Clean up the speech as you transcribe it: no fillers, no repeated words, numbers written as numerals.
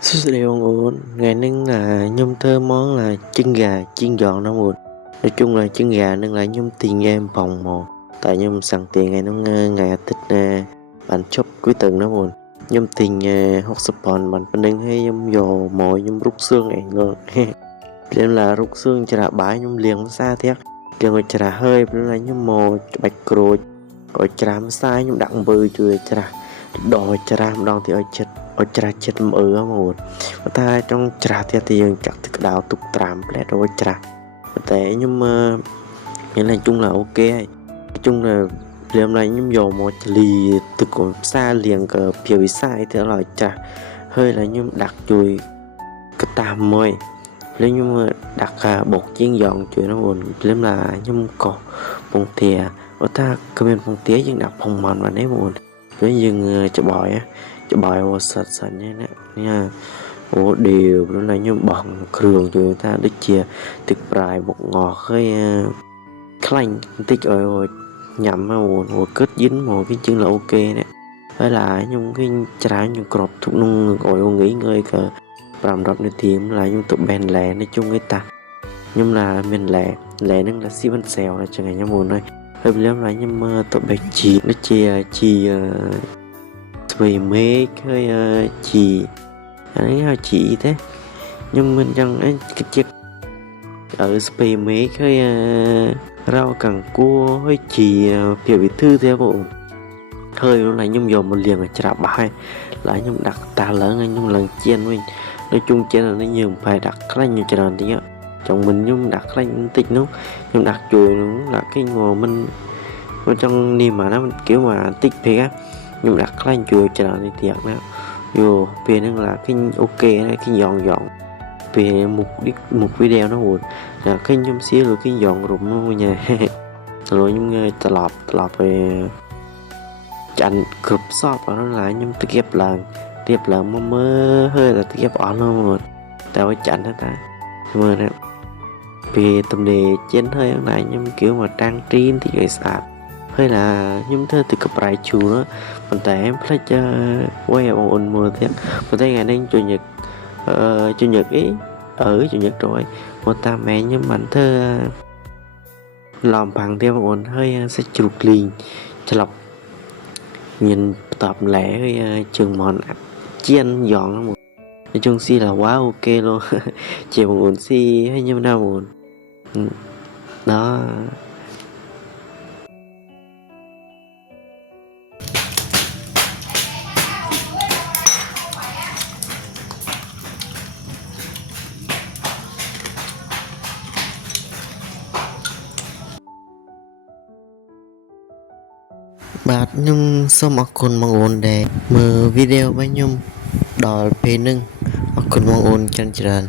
Sốt đều ổn, ngày nâng là nhôm thơ món là chân gà chiên giòn nó một. Nói chung là chân gà nâng lại nhôm tiền em phòng một. Tại nhôm sẵn tiền ngày nó ngày thích bản chốc cuối tuần nó một. Nhôm tiền hot spawn bản phân nâng hay nhôm dồ mồi nhôm rút xương ảnh luôn. Nên là rút xương chả bái nhôm liền xa thiệt. Liền rồi chả hơi nên là nhôm mồi bạch cột. Rồi chả sai nhôm đặng bơi chui chả đòi chả đong thì ở chết mở một ta trong trà thì chắc thực đạo tục tạm lẽ rồi trà thế nhưng mà nói chung là ok nói chung là liềm này nhưng dầu một lì từ cổ xa liền cờ phía bị sai thì là trà hơi là nhưng đặt chùi cái tạm môi nếu như mà đặt bột chiên giòn chuyện nó buồn liềm là nhưng có bông thìa ở ta comment bông tía nhưng đặt phòng mòn và nếu buồn với dừng cho bòi á cho bài vào sạch sạch như thế nha ủa điều nó là như bằng thường cho người ta đích chia thực bài một ngọt hơi khanh tích rồi nhầm một kết dính một cái chân là ok đấy với lại những cái trái những cọp thuốc nung gọi nghỉ ngơi cờ làm đọc này tìm là những tụi bèn lẻ nói chung cái ta nhưng là mình lẻ nó là xí bánh xèo là chẳng ngày nhau buồn thôi hơi lớn lại nhưng mà tụi bèn chỉ nó chi về mấy cái chỉ ấy chỉ thế nhưng mình chẳng cái chiếc ở về mấy cái rau càng cua hơi chỉ kiểu bị thư thế bộ hơi nó lại nhung dồn một liền là chả bài lại nhung đặt ta lớn anh nhung lần chiên mình nói chung trên là nó nhiều phải đặt khá là nhiều chờ tí á chồng mình nhung đặt khá là tích nó nhung đặt chùi nó là cái ngồi mình trong niềm mà nó kiểu mà tích thì á nhưng đặt khá là chùi chờ thì thiệt đó vô về nó là cái ok này cái dọn về một video nó buồn là cái nhung xíu rồi cái dọn rụng nó nha rồi nhung lọt về chặn cướp shop và nó lại nhung tự ghép lần mà mơ hơi là tự ghép on luôn một tao chặn hết ta mà nè về tầm đề trên hơi này nhung kiểu mà trang trí thì người sạp hơi là nhung thơ từ cặp bài chù đó còn tại em phải cho quay bằng ồn mưa thiệt mà thấy ngày nay chủ nhật ý ở chủ nhật rồi một ta mẹ nhưng bản thơ làm bằng theo ồn hơi sẽ chụp liền cho lọc nhìn tập lẻ trường mòn chiên dọn một nói chung si là quá ok luôn chỉ một ồn si hay như nào ồn đó bạn nhung sao mà còn mong ổn để mở video với nhung đòi phê nâng mà còn mong ổn chân trần